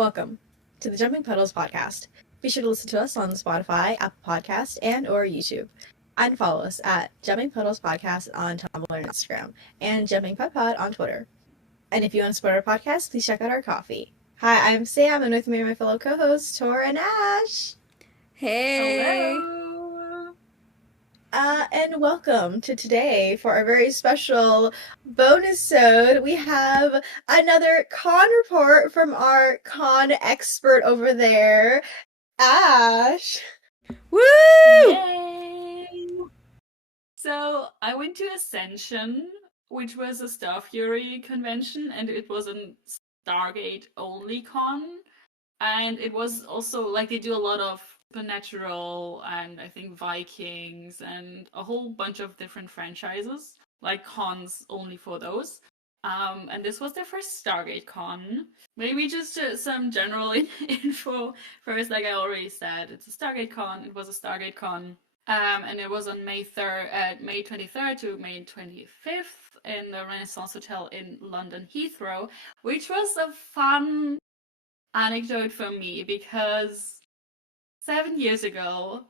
Welcome to the Jumping Puddles podcast. Be sure to listen to us on Spotify, Apple Podcast, and or YouTube. And follow us at Jumping Puddles Podcast on Tumblr and Instagram, and Jumping Pud Pod on Twitter. And if you want to support our podcast, please check out our coffee. Hi, I'm Sam, and with me are my fellow co-hosts, Tor and Ash. Hey! Hello! And welcome to today for our very special bonusode. We have another con report from our con expert over there, Ash. Woo! Yay! So, I went to Ascension, which was a Star Fury convention, and it was a Stargate only con. And it was also, like, they do a lot of supernatural and I think Vikings and a whole bunch of different franchises, like cons only for those. And this was their first Stargate con. Maybe just some general info first. Like I already said, it's a Stargate con. It was a Stargate con, and it was on May 23rd to May 25th in the Renaissance Hotel in London Heathrow, which was a fun anecdote for me because 7 years ago,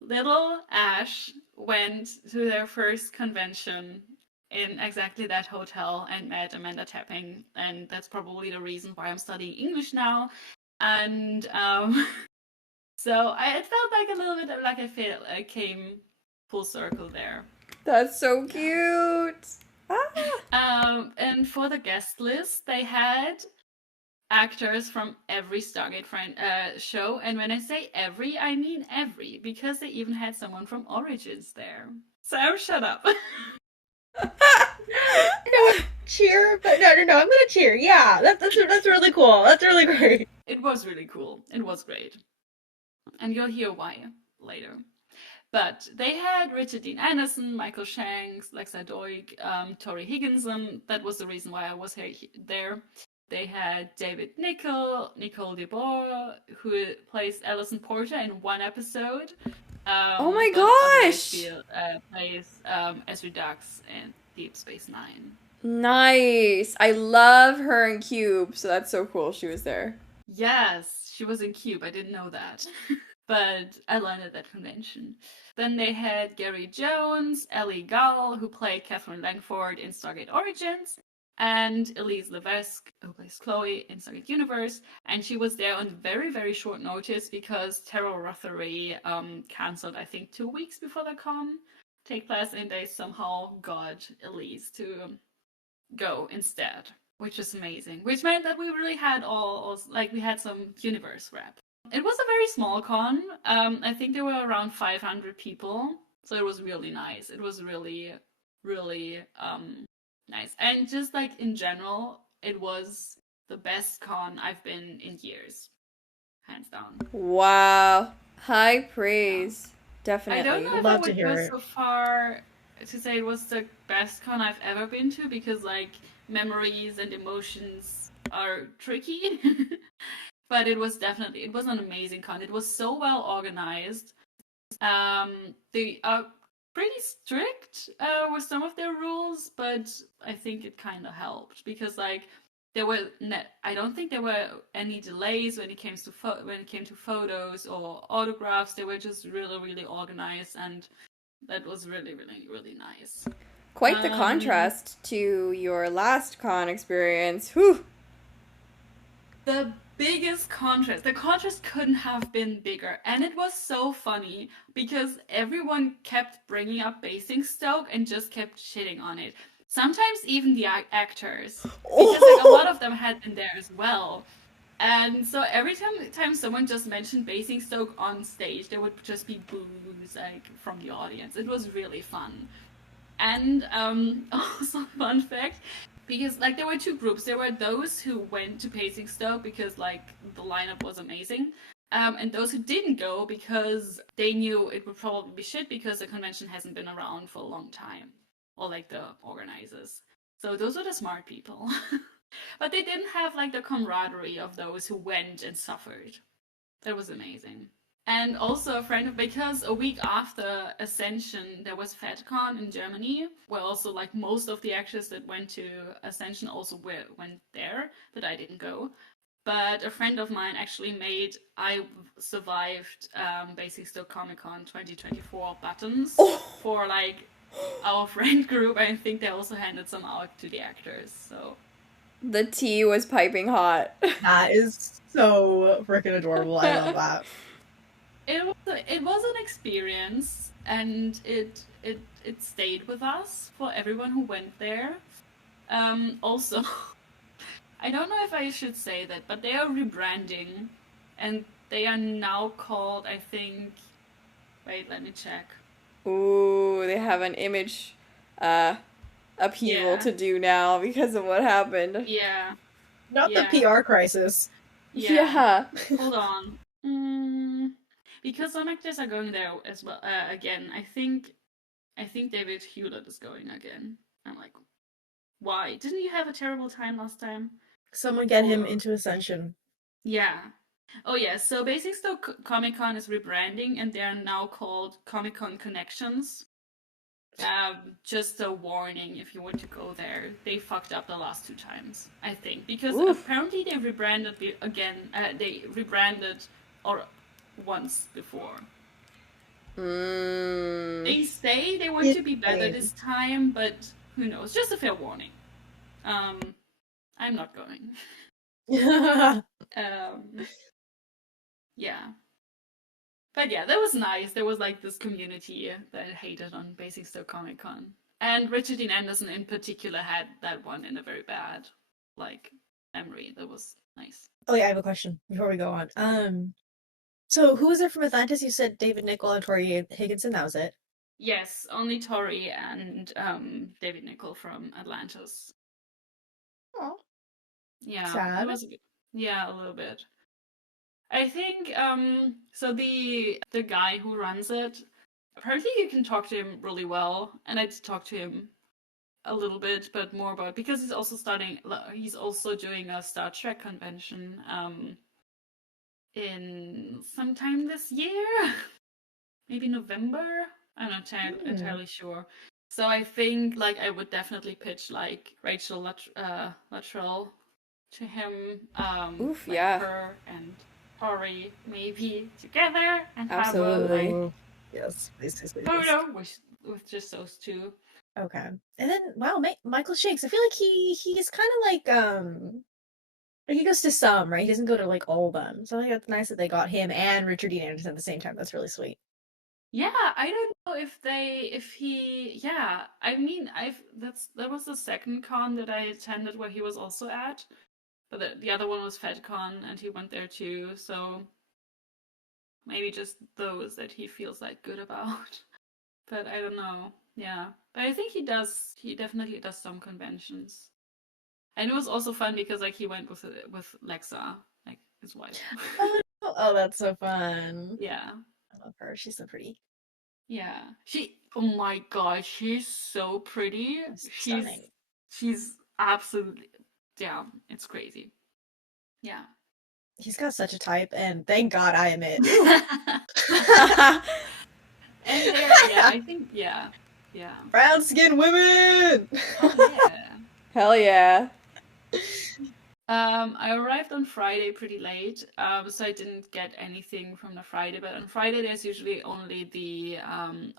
little Ash went to their first convention in exactly that hotel and met Amanda Tapping, and that's probably the reason why I'm studying English now. And so it felt like a little bit like I came full circle there. That's so cute! And for the guest list, they had actors from every Stargate show, and when I say every, I mean every, because they even had someone from Origins there. Sam, shut up. No, cheer, but no, I'm gonna cheer. Yeah, that's really cool. That's really great. It was really cool. It was great. And you'll hear why later. But they had Richard Dean Anderson, Michael Shanks, Lexa Doig, Tori Higginson. That was the reason why I was there. They had David Nicol DeBoer, who plays Alison Porter in one episode. Oh my gosh! Plays Ezri Dax in Deep Space Nine. Nice! I love her in Cube, so that's so cool she was there. Yes, she was in Cube. I didn't know that. But I learned at that convention. Then they had Gary Jones, Ellie Gull, who played Catherine Langford in Stargate Origins, and Elise Levesque, who plays Chloe in Stargate Universe. And she was there on very, very short notice because Terrell Rothery cancelled, I think, 2 weeks before the con take place, and they somehow got Elise to go instead, which is amazing. Which meant that we really had we had some universe rep. It was a very small con. I think there were around 500 people, so it was really nice. It was really, really nice. And just like in general, it was the best con I've been in years. Hands down. Wow. High praise. Definitely. I don't know if Love I to would hear go it. so far to say it was the best con I've ever been to, because like memories and emotions are tricky. But it was an amazing con. It was so well organized. They are pretty strict with some of their rules, but I think it kind of helped because like I don't think there were any delays when it came to photos or autographs. They were just really, really organized, and that was really, really, really nice. Quite the contrast to your last con experience. Whew! The biggest contrast. The contrast couldn't have been bigger, and it was so funny because everyone kept bringing up Basingstoke and just kept shitting on it. Sometimes even the actors, because like a lot of them had been there as well. And so every time someone just mentioned Basingstoke on stage, there would just be boos like from the audience. It was really fun. And also fun fact, because like there were two groups. There were those who went to Basingstoke because like the lineup was amazing, and those who didn't go because they knew it would probably be shit because the convention hasn't been around for a long time, or like the organizers. So those were the smart people. But they didn't have like the camaraderie of those who went and suffered. That was amazing. And also because a week after Ascension, there was FedCon in Germany, where also like most of the actors that went to Ascension also went there, but I didn't go. but a friend of mine actually made I survived Basic Still Comic Con 2024 buttons for like our friend group. I think they also handed some out to the actors. So The tea was piping hot. That is so freaking adorable. I love that. It was an experience, and it stayed with us for everyone who went there. Also, I don't know if I should say that, but they are rebranding, and they are now called, I think. Wait, let me check. Ooh, they have an image upheaval to do now because of what happened. Yeah. Not the PR crisis. Yeah. Hold on. Because some actors are going there as well again. I think David Hewlett is going again. I'm like, why? Didn't you have a terrible time last time? Someone get him into Ascension. Yeah. Oh yeah, so Basic Still Comic-Con is rebranding, and they are now called Comic-Con Connections. Just a warning if you want to go there. They fucked up the last 2 times, I think. Because apparently they rebranded again. They rebranded once before. They say they want to be better this time, but who knows? Just a fair warning. I'm not going. Yeah. But yeah, that was nice. There was like this community that hated on Basic Still Comic Con. And Richard Dean Anderson in particular had that one in a very bad like memory. That was nice. Oh yeah, I have a question before we go on. So who was there from Atlantis? You said David Nichol and Tori Higginson, that was it? Yes, only Tori and David Nichol from Atlantis. Oh. Yeah. Sad. It was a little bit. I think so the guy who runs it, apparently you can talk to him really well, and I did talk to him a little bit, but more about because he's also doing a Star Trek convention in sometime this year, maybe November. I'm not entirely sure. So I think like I would definitely pitch like Rachel Luttrell to him, her and Tori maybe together and absolutely have a yes, photo with just those two. Okay, and then wow, Michael Shakes. I feel like he's kind of like he goes to some, right? He doesn't go to like all of them. So I think it's nice that they got him and Richard Dean Anderson at the same time. That's really sweet. Yeah, I don't know yeah. I mean, that was the second con that I attended where he was also at. But the other one was FedCon, and he went there too, so maybe just those that he feels like good about. But I don't know. Yeah. But I think he definitely does some conventions. And it was also fun because like he went with Lexa, like his wife. Oh, that's so fun. Yeah. I love her. She's so pretty. Yeah. Oh my god, she's so pretty. Stunning. She's absolutely, yeah, it's crazy. Yeah. He's got such a type, and thank God I am it. And yeah, I think, yeah. Brown skin women! Oh, yeah. Hell yeah. I arrived on Friday pretty late, so I didn't get anything from the Friday. But on Friday, there's usually only the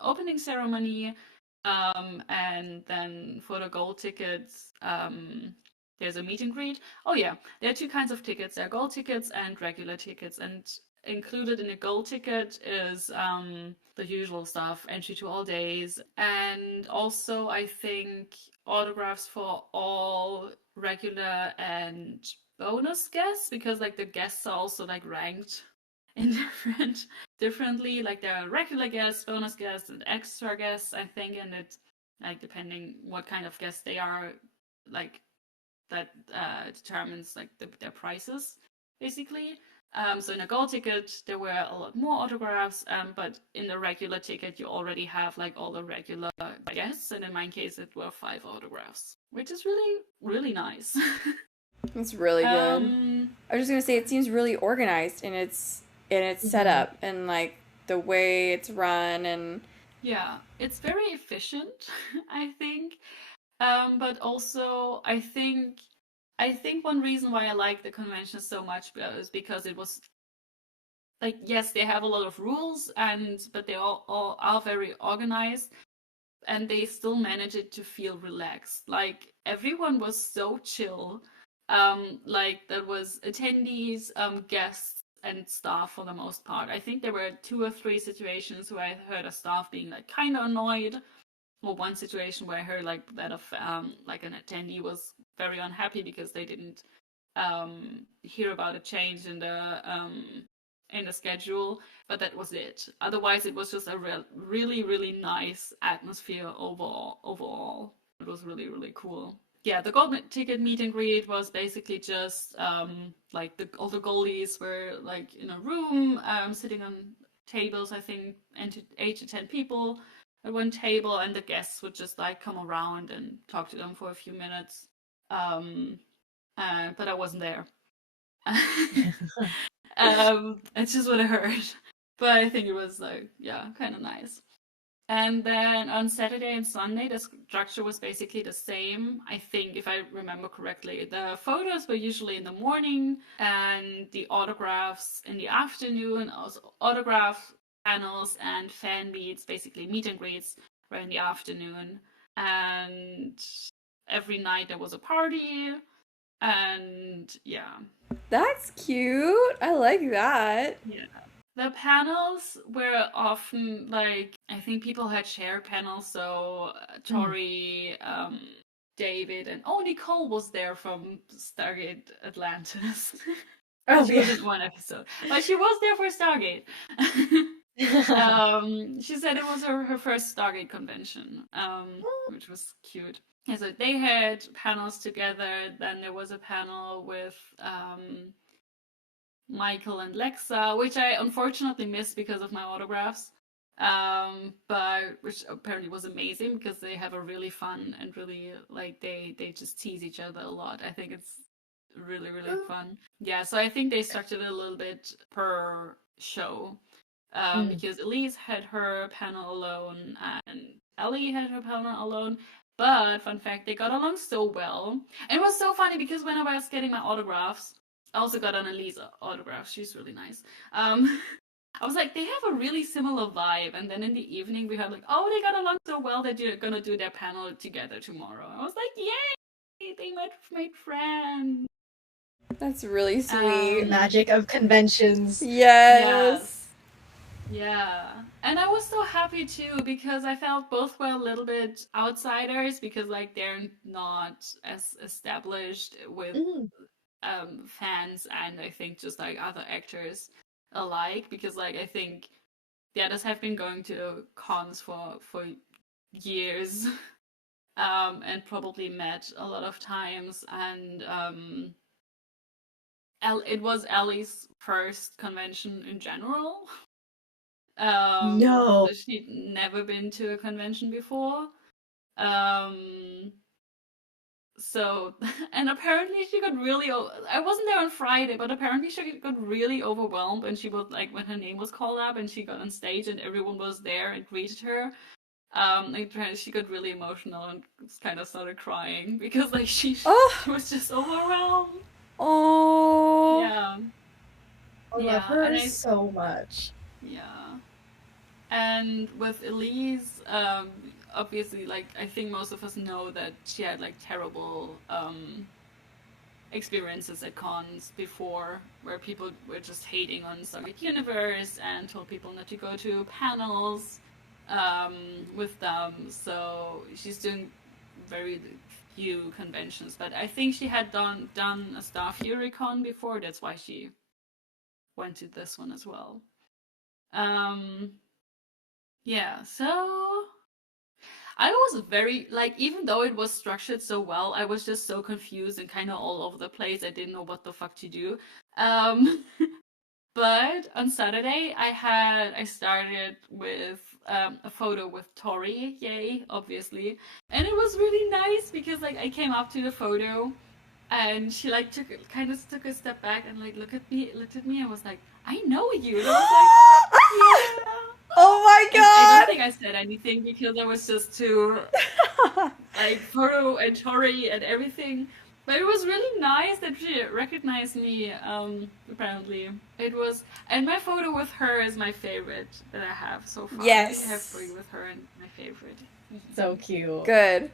opening ceremony, and then for the gold tickets, there's a meet and greet. Oh yeah, there are 2 kinds of tickets. There are gold tickets and regular tickets, and included in a gold ticket is the usual stuff, entry to all days, and also I think autographs for all regular and bonus guests, because like the guests are also like ranked in differently. Like there are regular guests, bonus guests, and extra guests, I think, and it like depending what kind of guests they are, like that determines like their prices basically. So in a gold ticket there were a lot more autographs, but in the regular ticket you already have like all the regular guests, and in my case it were 5 autographs, which is really, really nice. It's really good. I was just gonna say it seems really organized in its setup and like the way it's run, and yeah, it's very efficient, I think. But also I think I think one reason why I like the convention so much is because it was like, yes, they have a lot of rules, but they all are very organized, and they still manage it to feel relaxed. Like, everyone was so chill. Like, there was attendees, guests, and staff for the most part. I think there were 2 or 3 situations where I heard a staff being like kind of annoyed, or one situation where I heard like that of like an attendee was very unhappy because they didn't hear about a change in the schedule, but that was it. Otherwise, it was just a really, really nice atmosphere overall. It was really, really cool. Yeah, the gold ticket meet and greet was basically just like all the goalies were like in a room, sitting on tables, I think, 8 to 10 people at one table, and the guests would just like come around and talk to them for a few minutes. But I wasn't there. It's just what I heard. But I think it was like, yeah, kind of nice. And then on Saturday and Sunday, the structure was basically the same. I think, if I remember correctly, the photos were usually in the morning and the autographs in the afternoon. Also, autograph panels and fan meets, basically meet and greets, were in the afternoon. And every night there was a party. And yeah. That's cute. I like that. Yeah. The panels were often like, I think people had shared panels, so Tori, David, and Nicole was there from Stargate Atlantis. She was in one episode, but she was there for Stargate. She said it was her first Stargate convention, which was cute. Yeah, so they had panels together. Then there was a panel with Michael and Lexa, which I unfortunately missed because of my autographs, but which apparently was amazing because they have a really fun and really like they just tease each other a lot. I think it's really, really fun. Yeah, so I think they structured it a little bit per show, because Elise had her panel alone and Ellie had her panel alone. But fun fact, they got along so well. And it was so funny because when I was getting my autographs, I also got an Elise autograph. She's really nice. I was like, they have a really similar vibe. And then in the evening, we heard like, oh, they got along so well that they're gonna do their panel together tomorrow. I was like, yay! They made friends. That's really sweet. Magic of conventions. Yes. Yeah. And I was so happy too because I felt both were a little bit outsiders because like they're not as established with fans and I think just like other actors alike, because like I think the others have been going to cons for years and probably met a lot of times, and it was Ellie's first convention in general. No. She'd never been to a convention before. So, and apparently she got really, I wasn't there on Friday, but apparently she got really overwhelmed and she was like, when her name was called up and she got on stage and everyone was there and greeted her, like she got really emotional and kind of started crying because like she was just overwhelmed. Oh. Yeah. I love her so much. Yeah. And with Elise, obviously, like, I think most of us know that she had, like, terrible experiences at cons before, where people were just hating on Stargate Universe and told people not to go to panels with them. So she's doing very few conventions, but I think she had done a Star Fury con before. That's why she went to this one as well. Yeah, so I was very, like, even though it was structured so well, I was just so confused and kind of all over the place. I didn't know what the fuck to do. But on Saturday, I started with a photo with Tori, yay, obviously. And it was really nice because, like, I came up to the photo and she, like, took a step back and, like, looked at me and was like, I know you. And I was like, yeah. Oh my god! I don't think I said anything because I was just too like photo and Tori and everything. But it was really nice that she recognized me, apparently. It was, and my photo with her is my favorite that I have so far. Yes. I have 3 with her and my favorite. So cute. Good.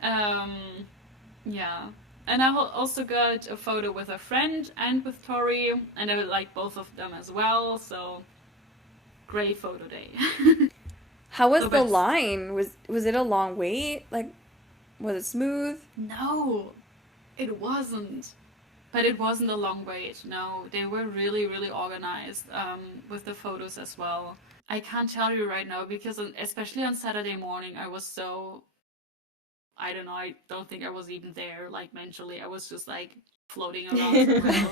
Yeah. And I also got a photo with a friend and with Tori, and I like both of them as well, so great photo day. How was the line? Was it a long wait? Like, was it smooth? No, it wasn't. But it wasn't a long wait. No, they were really, really organized with the photos as well. I can't tell you right now because especially on Saturday morning, I was so, I don't know, I don't think I was even there, like mentally. I was just like floating around somewhere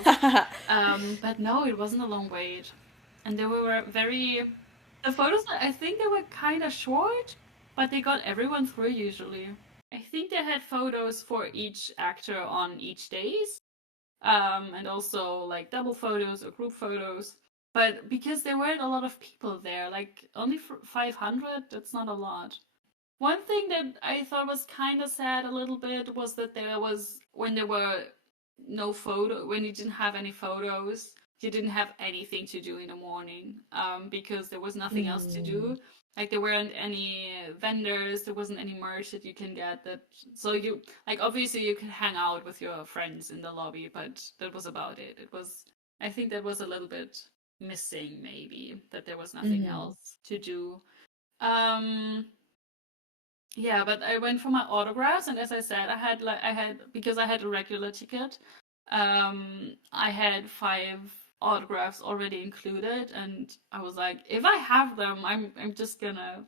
else. But no, it wasn't a long wait. And they were the photos, I think they were kind of short, but they got everyone through usually. I think they had photos for each actor on each days. And also like double photos or group photos. But because there weren't a lot of people there, like only 500, that's not a lot. One thing that I thought was kind of sad a little bit was that when there were when you didn't have any photos, you didn't have anything to do in the morning, because there was nothing else to do. Like there weren't any vendors, there wasn't any merch that you can get so you, like obviously you could hang out with your friends in the lobby, but that was about it. I think that was a little bit missing maybe, that there was nothing else to do. Yeah, but I went for my autographs, and as I said, because I had a regular ticket, I had 5 autographs already included, and I was like, if I have them, I'm just gonna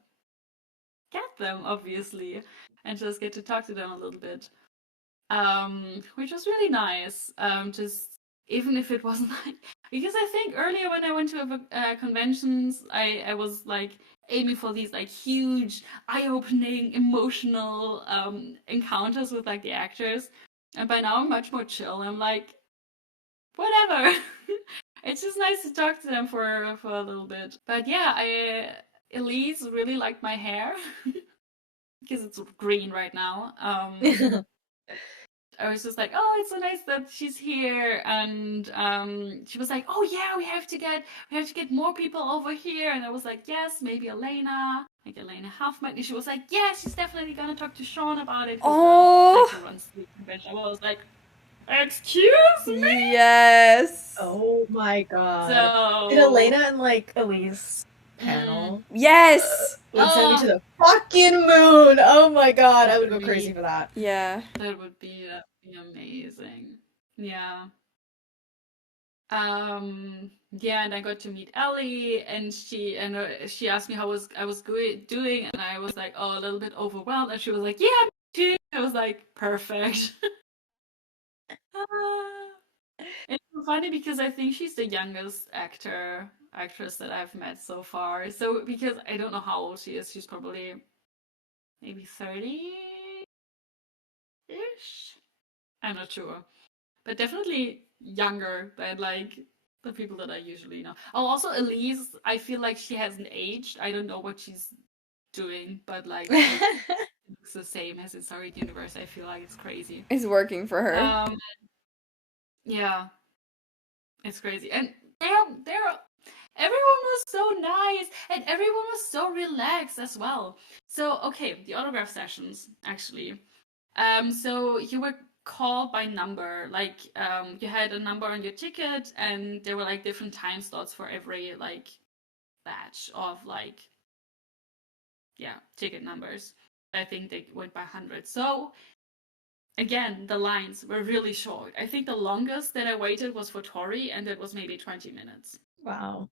get them, obviously, and just get to talk to them a little bit, which was really nice. Just even if it wasn't like, because I think earlier when I went to conventions, I was like aiming for these like huge, eye-opening, emotional encounters with like the actors, and by now I'm much more chill. I'm like, whatever. It's just nice to talk to them for a little bit. But yeah, Elise really liked my hair because it's green right now. I was just like, oh, it's so nice that she's here, and she was like, oh yeah, we have to get more people over here, and I was like, yes, maybe Elena Halfman. And she was like, yes, she's definitely gonna talk to Sean about it. Oh, who runs the convention. I was like, excuse me. Yes. Oh my god. So did Elena and like Elise panel? Yes. Would send me to the fucking moon. Oh my god, I would go crazy for that. Yeah. That would be amazing. Yeah. Yeah, and I got to meet Ellie, and she asked me how I was doing, and I was like, oh, a little bit overwhelmed, and she was like, yeah, me too. I was like, perfect. It's so funny because I think she's the youngest actress that I've met so far. So because I don't know how old she is, she's probably maybe 30-ish. I'm not sure, but definitely younger than like the people that I usually know. Oh, also Elise, I feel like she hasn't aged. I don't know what she's doing, but like it looks the same as in Stargate Universe. I feel like it's crazy. It's working for her. Yeah, it's crazy, and everyone was so nice, and everyone was so relaxed as well. So okay, the autograph sessions actually. So you were called by number, like you had a number on your ticket, and there were like different time slots for every like batch of like ticket numbers. I think they went by hundreds. So again, the lines were really short. I think the longest that I waited was for Tori, and it was maybe 20 minutes. Wow.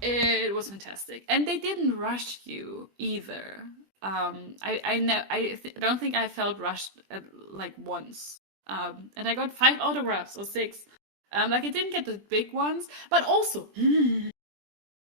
It was fantastic, and they didn't rush you either. I don't think I felt rushed like once. And I got 5 autographs or 6. Like I didn't get the big ones, but also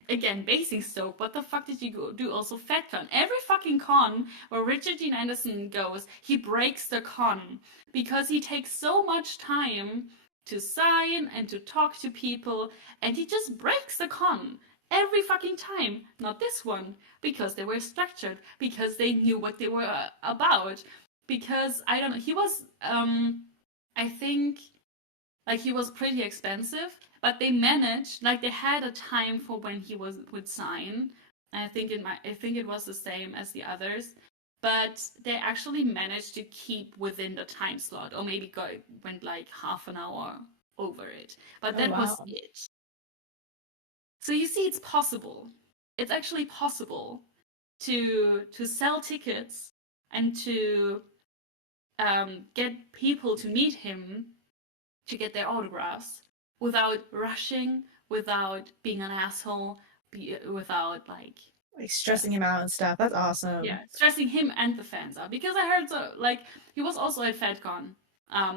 again, Basingstoke. What the fuck did you do? Also, FedCon. Every fucking con where Richard Dean Anderson goes, he breaks the con because he takes so much time to sign and to talk to people, and he just breaks the con every fucking time. Not this one, because they were structured, because they knew what they were about. because I don't know, he was I think like he was pretty expensive, but they managed, like they had a time for when he would sign. And I think it was the same as the others, but they actually managed to keep within the time slot, or maybe went like half an hour over it. But Oh, that was wow. it. So you see, it's possible. It's actually possible to sell tickets and to get people to meet him, to get their autographs, without rushing, without being an asshole, without like Stressing him out and stuff. That's yeah, awesome. stressing him and the fans out. Because I heard he was also at FedCon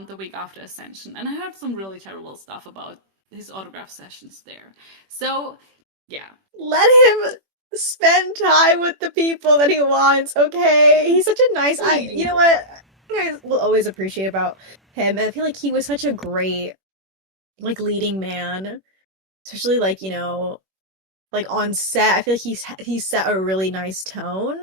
the week after Ascension, and I heard some really terrible stuff about his autograph sessions there. So yeah, Let him spend time with the people that he wants, okay? He's such a nice you know what I will always appreciate about him. And I feel like he was such a great like leading man. Especially like, like on set. I feel like he's set a really nice tone.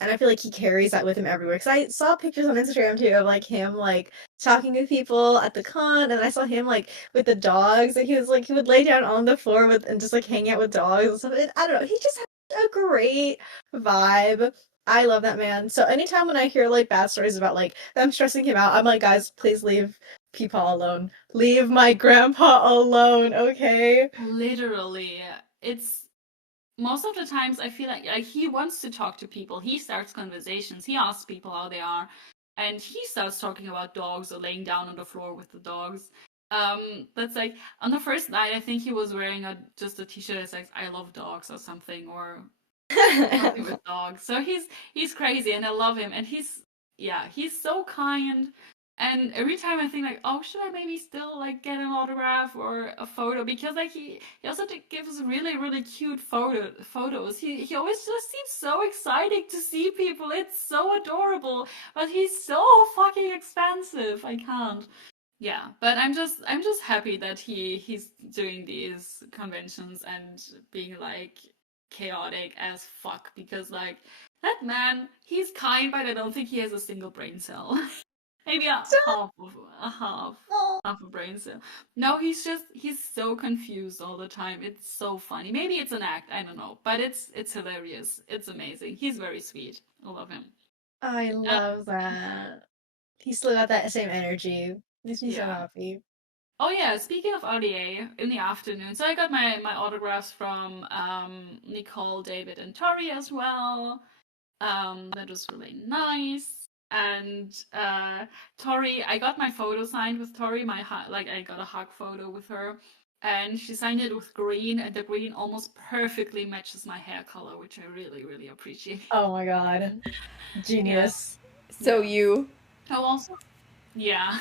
And I feel like he carries that with him everywhere. Because I saw pictures on Instagram too of like him like talking to people at the con, and I saw him like with the dogs, and he was like he would lay down on the floor with and just like hang out with dogs and stuff. And I don't know, he just had a great vibe. I love that man. So anytime when I hear like bad stories about like them stressing him out, I'm like, guys, please leave Peepaw alone. Leave my grandpa alone, okay? literally, it's most of the times I feel like he wants to talk to people. He starts conversations. He asks people how they are, and he starts talking about dogs or laying down on the floor with the dogs. That's like on the first night. I think he was wearing just a t-shirt that says "I love dogs" or something, or something with dogs. So he's crazy, and I love him. And he's so kind. And every time I think like, oh, should I maybe still like get an autograph or a photo? Because like he also gives really really cute photos. He always just seems so excited to see people. It's so adorable, but he's so fucking expensive. I can't. Yeah, but I'm just happy that he's doing these conventions and being like chaotic as fuck, because like that man, he's kind, but I don't think he has a single brain cell. Maybe a half a brain cell. No, he's so confused all the time. It's so funny. Maybe it's an act, I don't know, but it's hilarious. It's amazing. He's very sweet. I love him. I love that. He still got that same energy. Makes me so Yeah. happy. Oh yeah, speaking of RDA, in the afternoon, so I got my autographs from Nicole, David, and Tori as well. That was really nice. And Tori, I got my photo signed with Tori. Like I got a hug photo with her, and she signed it with green, and the green almost perfectly matches my hair color, which I really really appreciate. Oh my god. Yeah. Genius. So Yeah. you. Oh, also, yeah.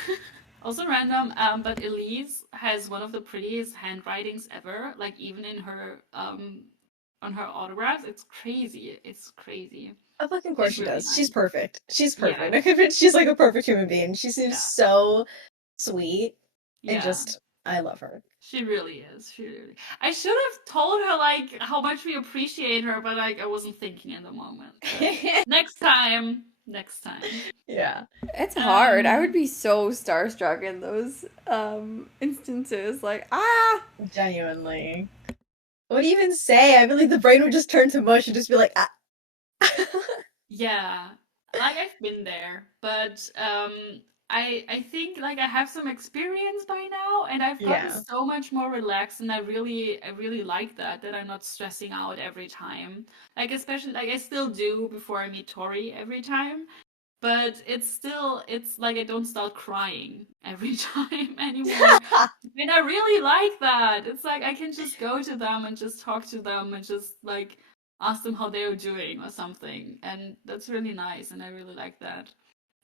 Also random, but Elise has one of the prettiest handwritings ever. Like even in her on her autographs, it's crazy. It's crazy. Of fucking course She's she really does. She's nice. perfect. She's Yeah, perfect. She's like a perfect human being. She seems yeah, so sweet and yeah. just I love her. She really is. She really. I should have told her like how much we appreciate her, but like I wasn't thinking in the moment. But next time, next time. Yeah. It's hard. I would Um, be so starstruck in those instances. Like, ah! Genuinely. What do you even say? I believe the brain would just turn to mush and just be like, ah. yeah, like I've been there, but I think like I have some experience by now, and I've gotten Yeah. so much more relaxed, and I really like that I'm not stressing out every time. Like especially like I still do before I meet Tori every time, but it's like I don't start crying every time anymore. And I really like that. It's like I can just go to them and just talk to them and just like ask them how they're doing or something. And that's really nice, and I really like that.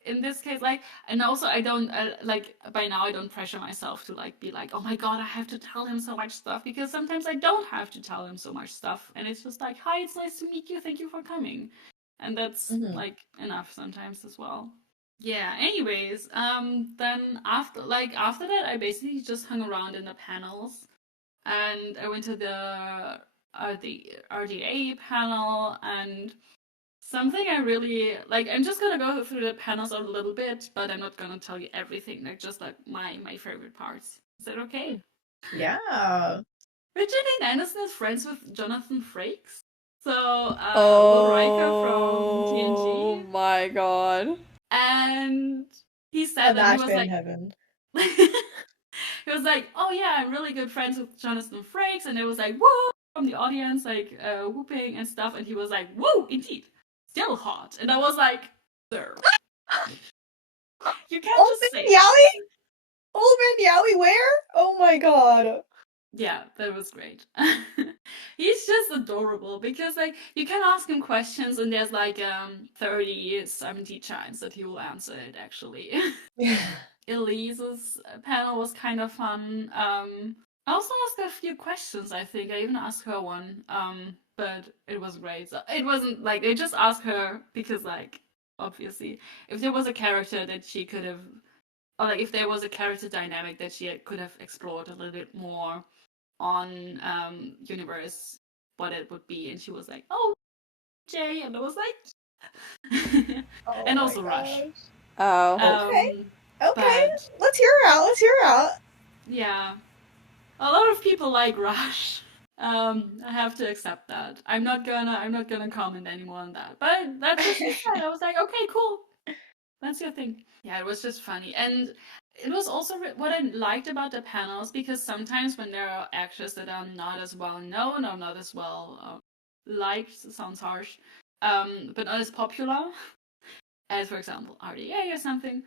In this case, like, and also I don't like by now I don't pressure myself to like be like, oh my god, I have to tell him so much stuff, because sometimes I don't have to tell him so much stuff, and it's just like, hi, it's nice to meet you, thank you for coming, and that's Mhm. like enough sometimes as well. Yeah, anyways, then after that I basically just hung around in the panels, and I went to the RDA panel, and Something I really like. I'm just gonna go through the panels a little bit, but I'm not gonna tell you everything. Like just like my favorite parts. Is that okay? Yeah. Richard Dean Anderson is friends with Jonathan Frakes. So Will Riker from TNG. Oh my god. And he said that he was like heaven. he was like, oh yeah, I'm really good friends with Jonathan Frakes, and it was like, woo, from the audience, like whooping and stuff, and he was like, woo, indeed, still hot, and I was like, sir, you can't Old just Man say Yowie? Old Man Yowie where? Oh my god. Yeah, that was great. He's just adorable because like you can ask him questions and there's like 30, 70 chance that he will answer it actually. Elise's panel was kind of fun. I also asked her a few questions, I think. I even asked her one. But it was great. So it wasn't like they just asked her because like obviously if there was a character that she could have or like if there was a character dynamic that she could have explored a little bit more on universe what it would be, and she was like, oh Jay, and I was like Oh and my also Rush. Oh. Okay. Okay. But Let's hear her out. Let's hear her out. yeah, a lot of people like Rush. I have to accept that. I'm not gonna comment anymore on that. But that's what she said. I was like, okay, cool. That's your thing. Yeah, it was just funny. And it was also what I liked about the panels because sometimes when there are actors that are not as well known or not as well liked, sounds harsh, but not as popular, as for example RDA or something,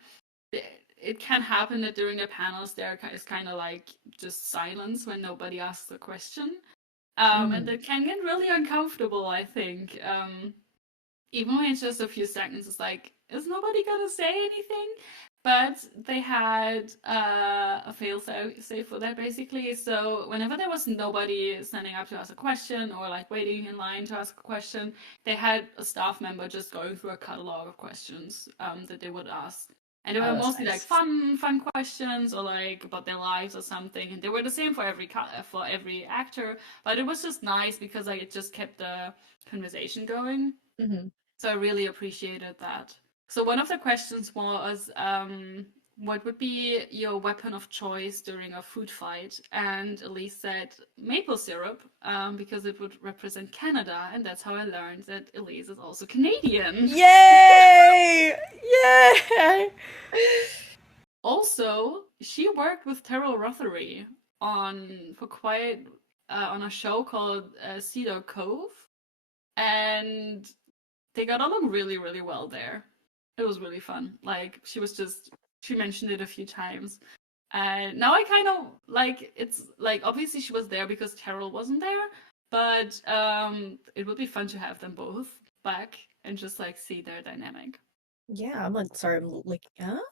it can happen that during the panels there is kind of like just silence when nobody asks a question. And it can get really uncomfortable, I think. Even when it's just a few seconds, it's like, is nobody gonna say anything? But they had a fail safe for that basically. So whenever there was nobody standing up to ask a question or like waiting in line to ask a question, they had a staff member just going through a catalog of questions that they would ask. And they were mostly nice. like fun questions or like about their lives or something. And they were the same for every actor, but it was just nice because like it just kept the conversation going. Mm-hmm. So I really appreciated that. So one of the questions was, what would be your weapon of choice during a food fight? And Elise said maple syrup, because it would represent Canada, and that's how I learned that Elise is also Canadian. Yay! Yay! Also, she worked with Terrell Rothery on a show called Cedar Cove, and they got along really, really well there. It was really fun. Like she mentioned it a few times. And now I kind of like it's like obviously she was there because Terrell wasn't there, but it would be fun to have them both back and just like see their dynamic. Yeah, I'm like, sorry, I'm like,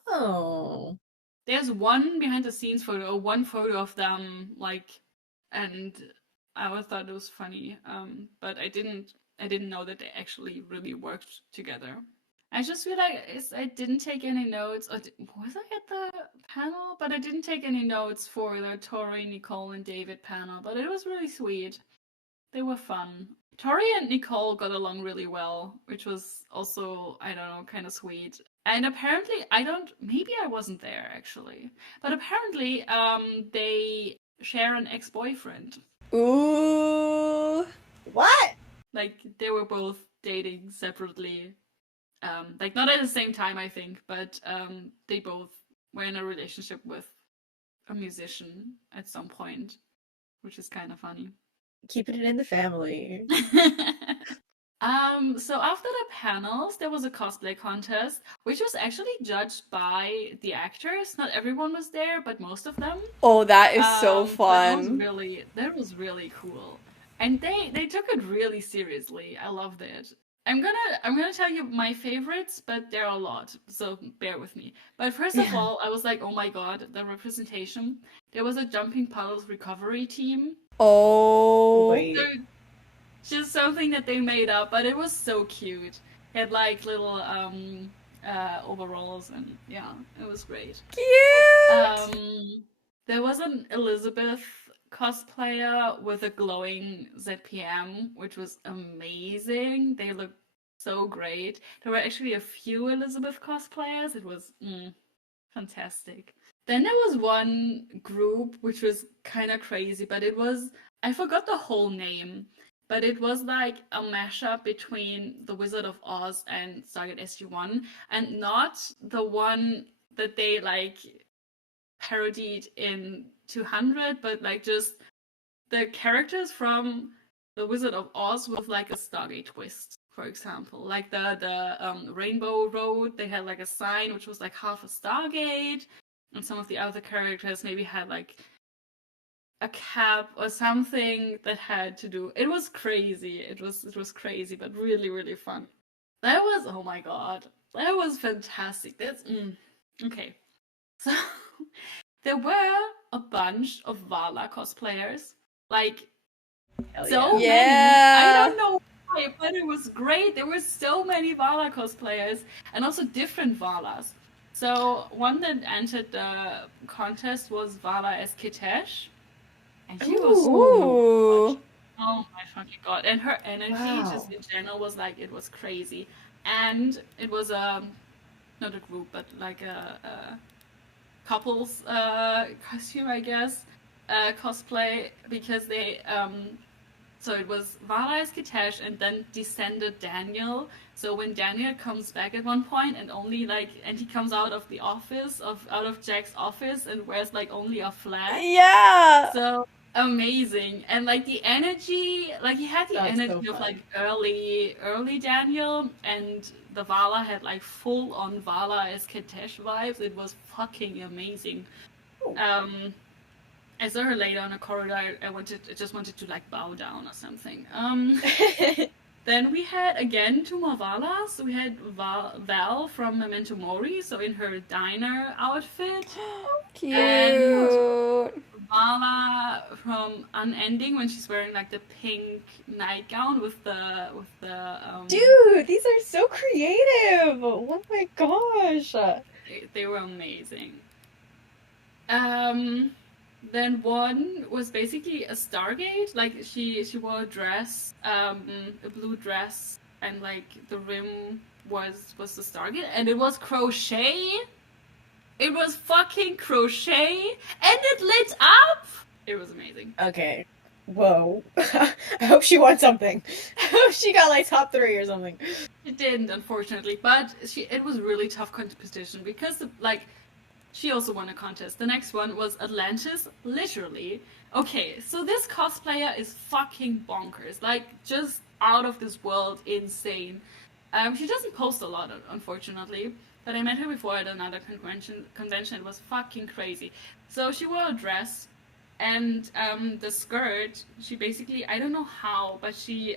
oh. There's one behind the scenes photo, one photo of them like, and I always thought it was funny. But I didn't know that they actually really worked together. I just realized I didn't take any notes. Or was I at the panel? But I didn't take any notes for the Tori, Nicole, and David panel. But it was really sweet. They were fun. Tori and Nicole got along really well, which was also, I don't know, kind of sweet. And apparently, maybe I wasn't there actually, but apparently, they share an ex-boyfriend. Ooh. What? Like they were both dating separately. Like not at the same time, I think, but they both were in a relationship with a musician at some point, which is kind of funny. Keeping it in the family. So after the panels, there was a cosplay contest, which was actually judged by the actors. Not everyone was there, but most of them. Oh, that is so fun. That was really cool. And they took it really seriously. I loved it. I'm gonna tell you my favorites, but there are a lot, so bear with me. But first of all, I was like, oh my god, the representation. There was a Jumping Puddles recovery team. Oh. Wait. Just something that they made up, but it was so cute. It had like little overalls, and yeah, it was great. Cute. There was an Elizabeth cosplayer with a glowing ZPM, which was amazing. They looked so great. There were actually a few Elizabeth cosplayers. It was fantastic. Then there was one group which was kind of crazy, but I forgot the whole name, but it was like a mashup between The Wizard of Oz and Stargate SG-1, and not the one that they like parodied in 200, but like just the characters from The Wizard of Oz with like a Stargate twist, for example. Like the Rainbow Road, they had like a sign which was like half a Stargate, and some of the other characters maybe had like a cap or something that had to do. It was crazy. It was crazy, but really, really fun. That was, oh my god, that was fantastic. That's okay. So there were a bunch of Vala cosplayers, like so many. I don't know why, but it was great. There were so many Vala cosplayers, and also different Valas. So one that entered the contest was Vala as Kitesh, and she was Ooh. oh my fucking god! And her energy, just in general, was like it was crazy, and it was not a group, but like a couples costume, I guess, cosplay, because they so it was Vala as Kitesh and then descended Daniel. So when Daniel comes back at one point and he comes out of the office out of Jack's office and wears like only a flag. Yeah. So amazing. And like the energy, like he had the energy of like early Daniel, and the Vala had like full on Vala as Kitesh vibes. It was fucking amazing. I saw her later on a corridor. I just wanted to like bow down or something. Then we had again 2 more Valas. We had Val from Memento Mori, so in her diner outfit. Cute. And Vala from Unending when she's wearing like the pink nightgown with the Dude, these are so creative. Oh my gosh. They were amazing. Then one was basically a Stargate. Like she wore a dress, a blue dress, and like the rim was the Stargate, and it was crochet. It was fucking crochet, and it lit up. It was amazing. Okay. Whoa. I hope she won something. I hope she got like top 3 or something. It didn't, unfortunately, but it was really tough competition because she also won a contest. The next one was Atlantis, literally. Okay, so this cosplayer is fucking bonkers. Like, just out of this world insane. She doesn't post a lot, unfortunately, but I met her before at another convention. It was fucking crazy. So she wore a dress, and the skirt, she basically, I don't know how, but she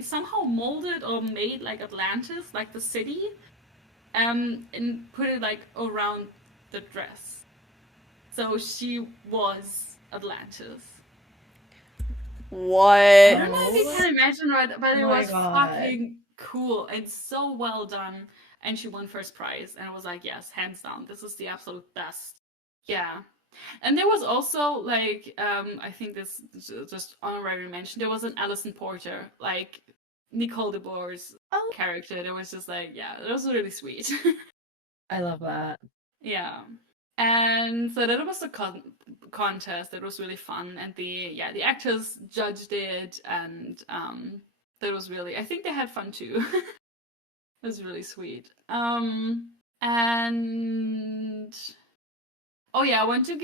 somehow molded or made like Atlantis, like the city, and put it like around the dress. So she was Atlantis. What? I don't know if you can imagine, but it was fucking cool and so well done. And she won first prize, and I was like, yes, hands down, this is the absolute best. Yeah. And there was also like I think this just honorary mention. There was an Alison Porter, like Nicole DeBoer's character. It was just like, yeah, it was really sweet. I love that. Yeah. And so that was a contest. That was really fun, and the actors judged it, and that was really, I think they had fun too. It was really sweet. And oh yeah, I want to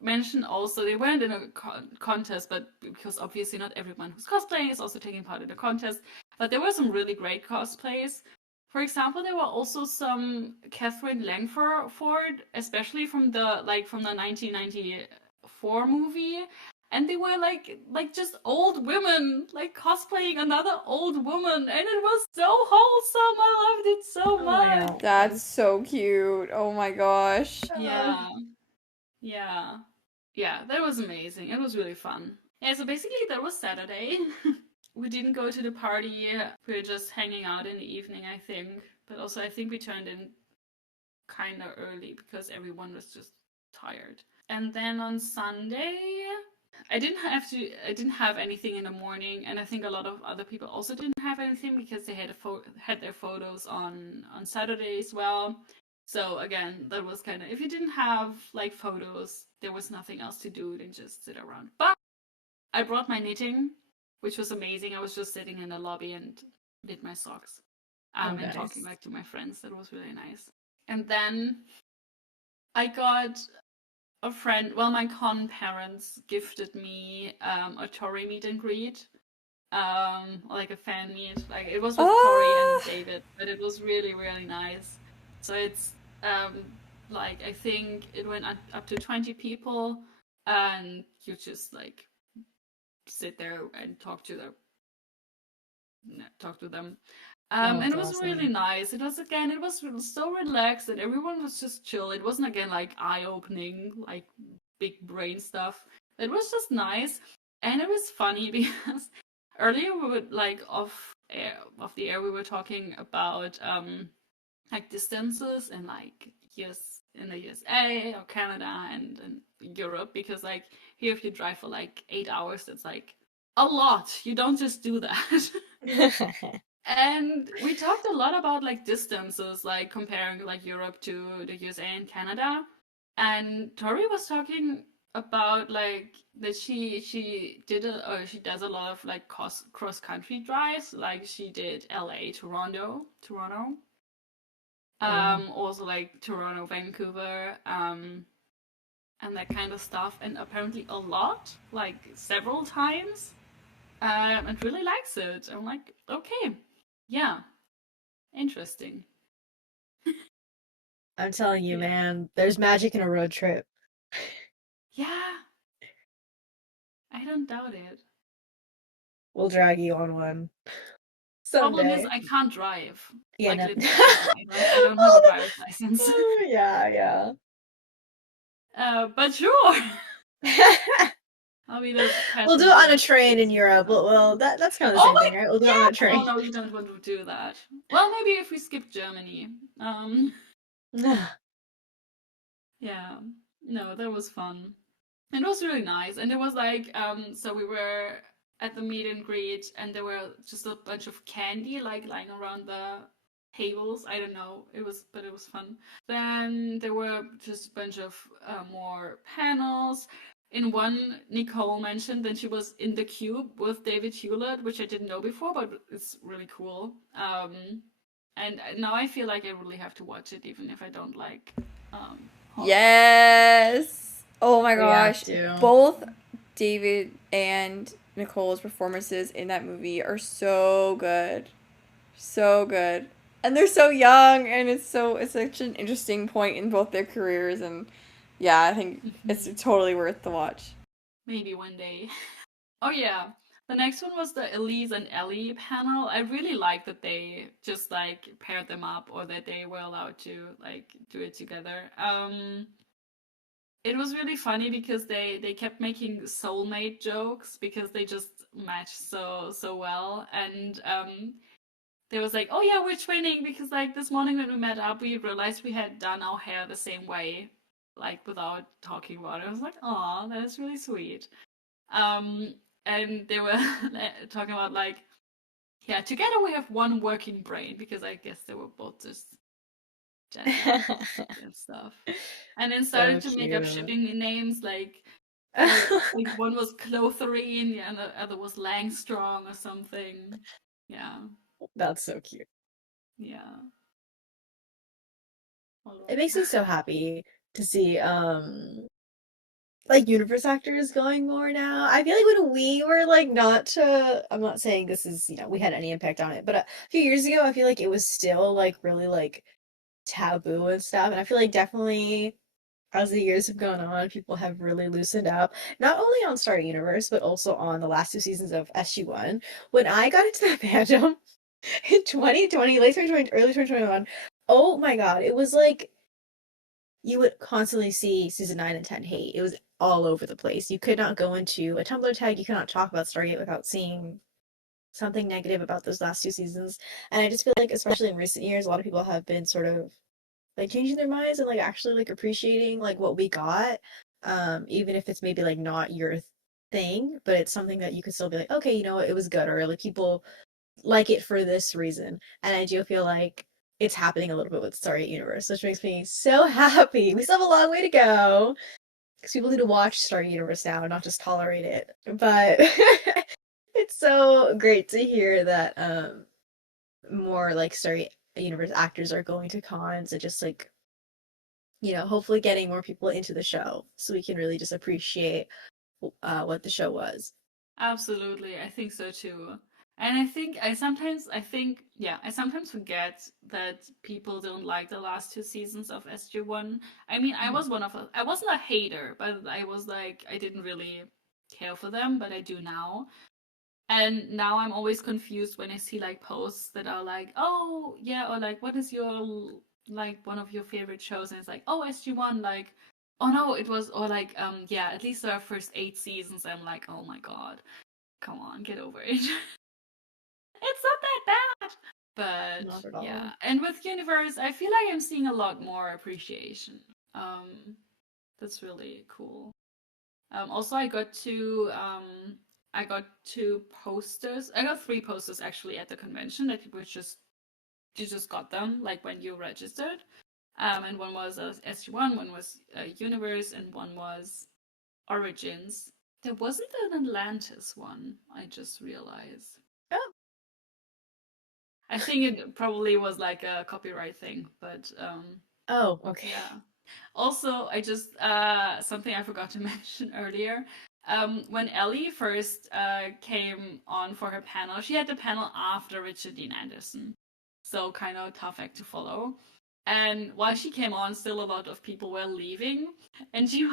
mention also, they weren't in a contest, but because obviously not everyone who's cosplaying is also taking part in the contest, but there were some really great cosplays. For example, there were also some Catherine Langford, especially from the 1994 movie, and they were like just old women, like cosplaying another old woman, and it was so wholesome. I loved it so much. That's so cute. Oh my gosh. Yeah, that was amazing. It was really fun. Yeah, so basically that was Saturday. We didn't go to the party. We were just hanging out in the evening, I think. But also I think we turned in kind of early because everyone was just tired. And then on Sunday, I didn't have anything in the morning, and I think a lot of other people also didn't have anything because they had their photos on Saturday as well. So again, that was kind of, if you didn't have like photos, there was nothing else to do than just sit around. But I brought my knitting, which was amazing. I was just sitting in the lobby and knit my socks, and nice. talking like to my friends. That was really nice. And then I got a friend. Well, my con parents gifted me a Tori meet and greet, like a fan meet. Like it was with Tori and David, but it was really really nice. So it's like I think it went up to 20 people, and you just like sit there and talk to them. And it was awesome. really nice. It was so relaxed, and everyone was just chill. It wasn't again like eye-opening, like big brain stuff. It was just nice, and it was funny because earlier we were like off the air we were talking about like distances and like US in the USA or Canada and Europe, because like here if you drive for like 8 hours, that's like a lot. You don't just do that. And we talked a lot about like distances, like comparing like Europe to the USA and Canada. And Tori was talking about like that she does a lot of like cross country drives. Like she did LA, Toronto. Also like Toronto, Vancouver, and that kind of stuff. And apparently a lot, like several times. And really likes it. I'm like, okay, yeah. Interesting. I'm telling you, Yeah. man, there's magic in a road trip. Yeah, I don't doubt it. We'll drag you on one Problem is, someday. I can't drive. Yeah, Like no. literally, I don't have a driver's license. Yeah. But sure, I'll be the We'll do it on a passenger. train in Europe. Well, that's kind of the Oh same my, thing, right? We'll do it on yeah. a Oh train. no, you don't want to do that. Well, maybe if we skip Germany. Yeah. No, that was fun. It was really nice, and it was like, so we were at the meet and greet, and there were just a bunch of candy like lying around the tables. I don't know, but it was fun. Then there were just a bunch of more panels. In one, Nicole mentioned that she was in the cube with David Hewlett, which I didn't know before, but it's really cool. And now I feel like I really have to watch it, even if I don't like horror. Yes. Oh my We have gosh. to. Both David and Nicole's performances in that movie are so good. So good. And they're so young, and it's such an interesting point in both their careers, and yeah, I think it's totally worth the watch. Maybe one day. Oh yeah. The next one was the Elise and Ellie panel. I really liked that they just like paired them up, or that they were allowed to like do it together. It was really funny because they kept making soulmate jokes because they just matched so well. And they was like, oh yeah, we're twinning because like this morning when we met up, we realized we had done our hair the same way, like without talking about it. I was like, oh, that's really sweet. Um, and they were talking about like, yeah, together we have one working brain, because I guess they were both just jet and stuff. And then started to make up shipping names like one was Clotharine and the other was Langstrong or something. Yeah. That's so cute. Yeah. It makes me so happy to see like universe actors going more now. I feel like when we were like I'm not saying this is, we had any impact on it, but a few years ago I feel like it was still like really like taboo and stuff. And I feel like definitely as the years have gone on, people have really loosened up, not only on Star Universe, but also on the last two seasons of SG1. When I got into that fandom in 2020, late 2020, early 2021, oh my god, it was like you would constantly see season 9 and 10 hate. It was all over the place. You could not go into a Tumblr tag, you could not talk about Stargate without seeing something negative about those last two seasons. And I just feel like, especially in recent years, a lot of people have been sort of like changing their minds and like actually like appreciating like what we got. Even if it's maybe like not your thing, but it's something that you could still be like, okay, you know what, it was good, or like people like it for this reason. And I do feel like it's happening a little bit with Stargate Universe, which makes me so happy. We still have a long way to go because people need to watch Stargate Universe now, not just tolerate it. But it's so great to hear that more like Stargate Universe actors are going to cons and just like, you know, hopefully getting more people into the show so we can really just appreciate what the show was. Absolutely, I think so too. And I sometimes forget that people don't like the last two seasons of SG1. I mean, Mhm. I wasn't a hater, but I was like, I didn't really care for them, but I do now. And now I'm always confused when I see like posts that are like, oh, yeah, or like, what is your, like, one of your favorite shows? And it's like, oh, SG1, like, oh no, it was, or like, yeah, at least our first 8 seasons. I'm like, oh my God, come on, get over it. It's not that bad. But Not at yeah, all. and with Universe, I feel like I'm seeing a lot more appreciation. That's really cool. Also, I got two posters. I got three posters actually at the convention that was just you just got them like when you registered. And one was SG1, one was Universe, and one was Origins. There wasn't an Atlantis one. I just realized. Oh, I think it probably was like a copyright thing, but oh, okay. yeah. Also, I just something I forgot to mention earlier. When Ellie first came on for her panel, she had the panel after Richard Dean Anderson, so kind of a tough act to follow. And while she came on, still a lot of people were leaving, and she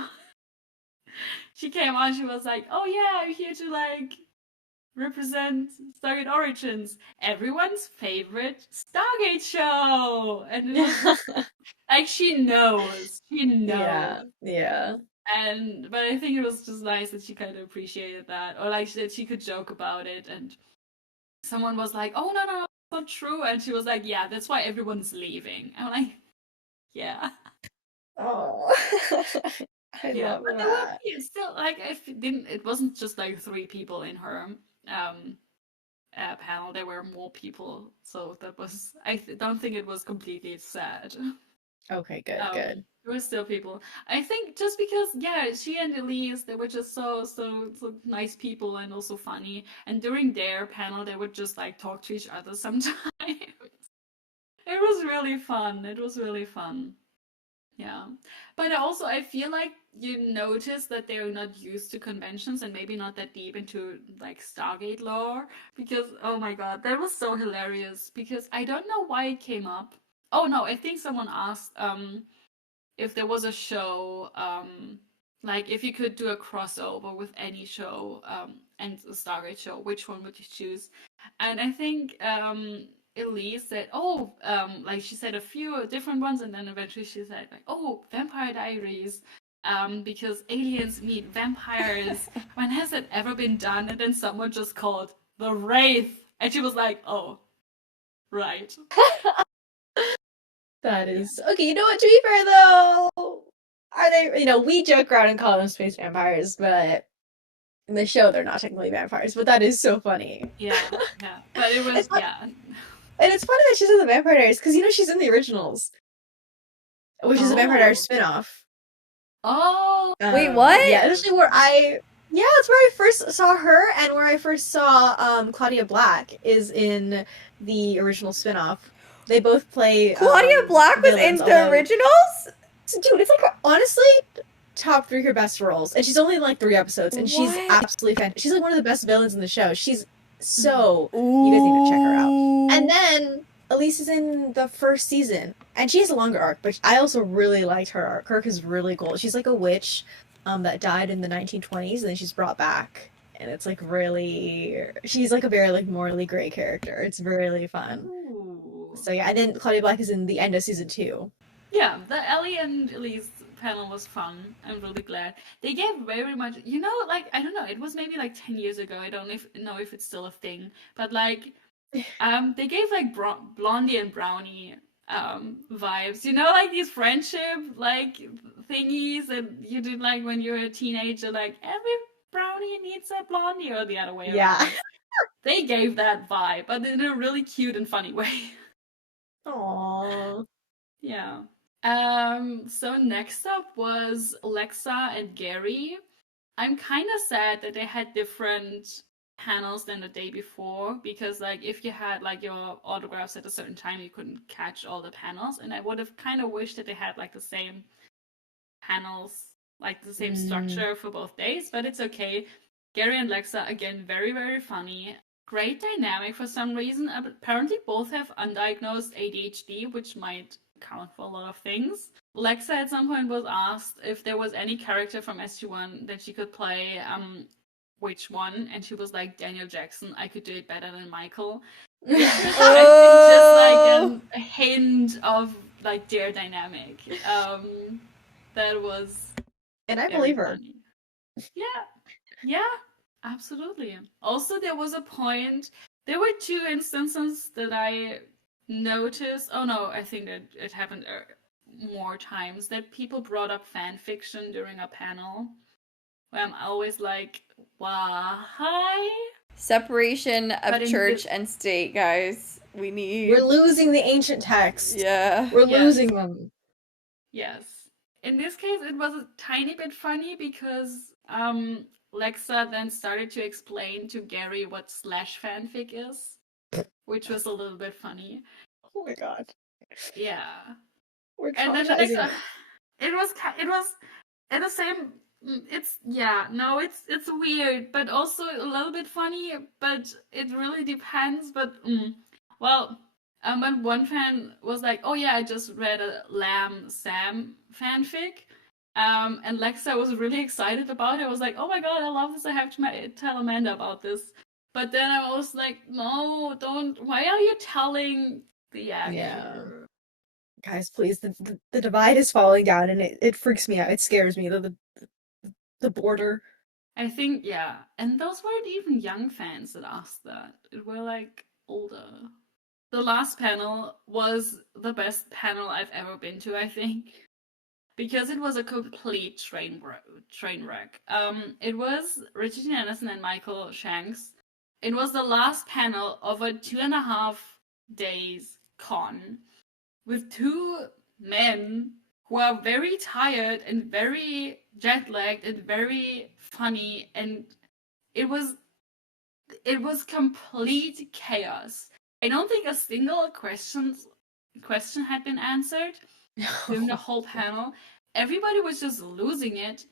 came on. She was like, "Oh yeah, I'm here to like represent Stargate Origins, everyone's favorite Stargate show," and it was like she knows. Yeah, yeah. And but I think it was just nice that she kind of appreciated that, or like that she could joke about it. And someone was like, "Oh no, no, it's not true," and she was like, "Yeah, that's why everyone's leaving." I'm like, "Yeah, Oh, I yeah," love but there were that. still like it wasn't just like three people in her um panel. There were more people, so that was don't think it was completely sad. Okay, good, good. There were still people. I think just because, yeah, she and Elise, they were just so nice people and also funny. And during their panel, they would just like talk to each other sometimes. It was really fun. It was really fun. Yeah. But also, I feel like you notice that they're not used to conventions and maybe not that deep into like Stargate lore. Because, oh my God, that was so hilarious. Because I don't know why it came up. Oh no, I think someone asked, if there was a show, like if you could do a crossover with any show, and a Stargate show, which one would you choose? And I think Elise said, "Oh, like she said a few different ones, and then eventually she said, like, oh, Vampire Diaries." Because aliens meet vampires. When has it ever been done? And then someone just called the Wraith, and she was like, "Oh, right, That yeah." is okay. You know what? To be fair, though, are they? You know, we joke around and call them space vampires, but in the show, they're not technically vampires. But that is so funny. Yeah, yeah. But it was, It's fun, yeah. and it's funny that she's in the Vampire Diaries because you know she's in the originals, which is a Vampire Diaries Oh. spinoff. Oh. Wait, what? Yeah, actually, yeah, that's where I first saw her, and where I first saw Claudia Black is in the original spinoff. They both play Claudia Black was in villains, the although originals? dude, it's like honestly top three her best roles, and she's only in like 3 episodes, and she's What? absolutely fantastic. She's like one of the best villains in the show. She's so you guys need to check her out. And then Elise is in the first season, and she has a longer arc, but I also really liked her arc. Her arc is really cool. She's like a witch, that died in the 1920s, and then she's brought back, and it's like really, she's like a very like morally gray character. It's really fun. Ooh. So yeah, and then Claudia Black is in the end of season 2. Yeah, the Ellie and Elise panel was fun. I'm really glad. They gave very much, like, I don't know, it was maybe like 10 years ago. I don't know if it's still a thing. But like, they gave like Blondie and Brownie vibes, like these friendship like thingies that you did like when you were a teenager, like brownie needs a blondie, or the other way Yeah. around. They gave that vibe, but in a really cute and funny way. Aww. Yeah. So next up was Lexa and Gary. I'm kind of sad that they had different panels than the day before, because like if you had like your autographs at a certain time, you couldn't catch all the panels, and I would have kind of wished that they had like the same panels, like the same structure for both days, but it's okay. Gary and Lexa, again, very, very funny. Great dynamic for some reason. Apparently both have undiagnosed ADHD, which might count for a lot of things. Lexa at some point was asked if there was any character from SG1 that she could play, which one, and she was like, Daniel Jackson, I could do it better than Michael. Which is, I think, just like a hint of like their dynamic. That was And I believe her. funny. Yeah, absolutely. Also, there was a point, there were two instances that I noticed. Oh no, I think that it happened more times, that people brought up fan fiction during a panel, where I'm always like, why? Separation of church and state, guys. We're losing the ancient text. Yeah. We're losing them. Yes. In this case, it was a tiny bit funny because Lexa then started to explain to Gary what slash fanfic is, which was a little bit funny. Oh my god. Yeah. We're And then the next, traumatizing. it was at the same. It's it's weird, but also a little bit funny. But it really depends. But well, when one fan was like, "Oh yeah, I just read a Lamb Sam fanfic," and Lexa was really excited about it. I was like, "Oh my god, I love this! I have to tell Amanda about this." But then I was like, "No, don't! Why are you telling the actor?" Yeah. Guys, please, the divide is falling down, and it freaks me out. It scares me. The border. I think, yeah. And those weren't even young fans that asked that. It were like older. The last panel was the best panel I've ever been to, I think. Because it was a complete train wreck. It was Richard Dean Anderson and Michael Shanks. It was the last panel of a 2.5 days con with two men who are very tired and very jet lagged and very funny, and it was complete chaos. I don't think a single question had been answered during the whole panel. Everybody was just losing it.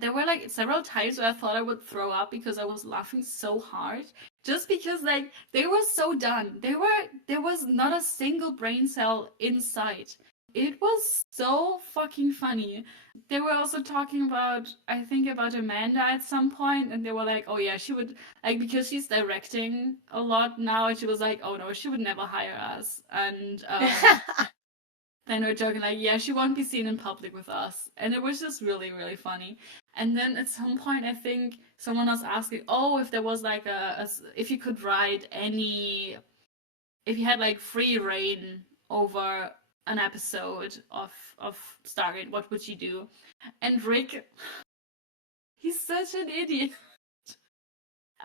There were like several times where I thought I would throw up because I was laughing so hard. Just because like they were so done. There was not a single brain cell inside. It was so fucking funny. They were also talking about, I think, about Amanda at some point, and they were like, oh yeah, she would, like, because she's directing a lot now, and she was like, oh no, she would never hire us. And then we're joking like, yeah, she won't be seen in public with us. And it was just really, really funny. And then at some point, I think someone was asking, oh, if there was like if you could write if you had like free reign over an episode of Stargate, what would you do? And Rick, he's such an idiot.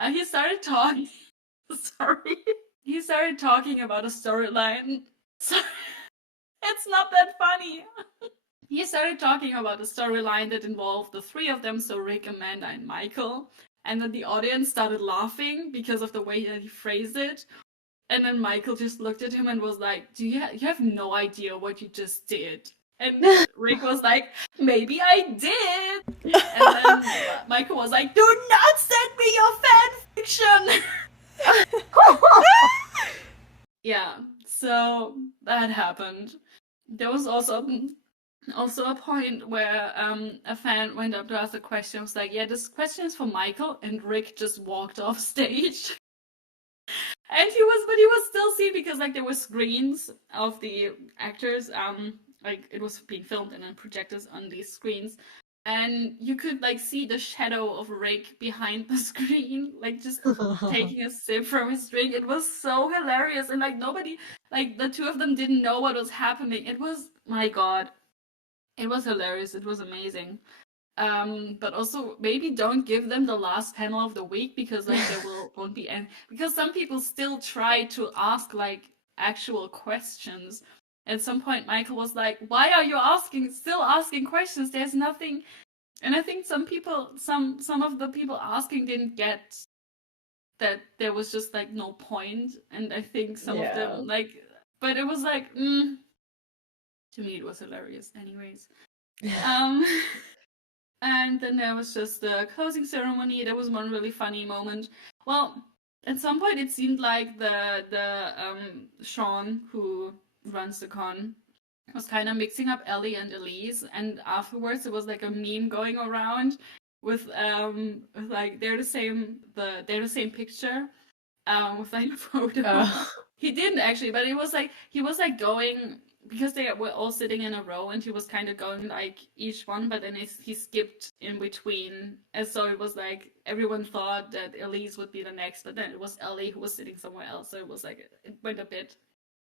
He started talking. Sorry. He started talking about a storyline. Sorry. It's not that funny. He started talking about a storyline that involved the three of them, so Rick, Amanda, and Michael. And then the audience started laughing because of the way that he phrased it. And then Michael just looked at him and was like, you have no idea what you just did. And Rick was like, maybe I did. And then Michael was like, do not send me your fan fiction. Yeah, so that happened. There was also a point where a fan went up to ask a question. Was like, yeah, this question is for Michael, and Rick just walked off stage. And he was still seen because like there were screens of the actors, like it was being filmed and then projectors on these screens, and you could like see the shadow of Rick behind the screen, like just taking a sip from his drink. It was so hilarious, and like nobody, like the two of them didn't know what was happening. It was, my god, it was hilarious. It was amazing. But also maybe don't give them the last panel of the week, because like there won't be any, because some people still try to ask like actual questions. At some point Michael was like, why are you still asking questions? There's nothing. And I think some of the people asking didn't get that there was just like no point. And I think some of them like, but it was like, to me it was hilarious anyways. And then there was just the closing ceremony. There was one really funny moment. Well, at some point it seemed like the Sean, who runs the con, was kind of mixing up Ellie and Elise, and afterwards there was like a meme going around with like they're the same picture, with like a photo. He didn't actually, but it was like he was like going, because they were all sitting in a row, and he was kind of going like each one, but then he skipped in between, and so it was like everyone thought that Elise would be the next, but then it was Ellie who was sitting somewhere else, so it was like it went a bit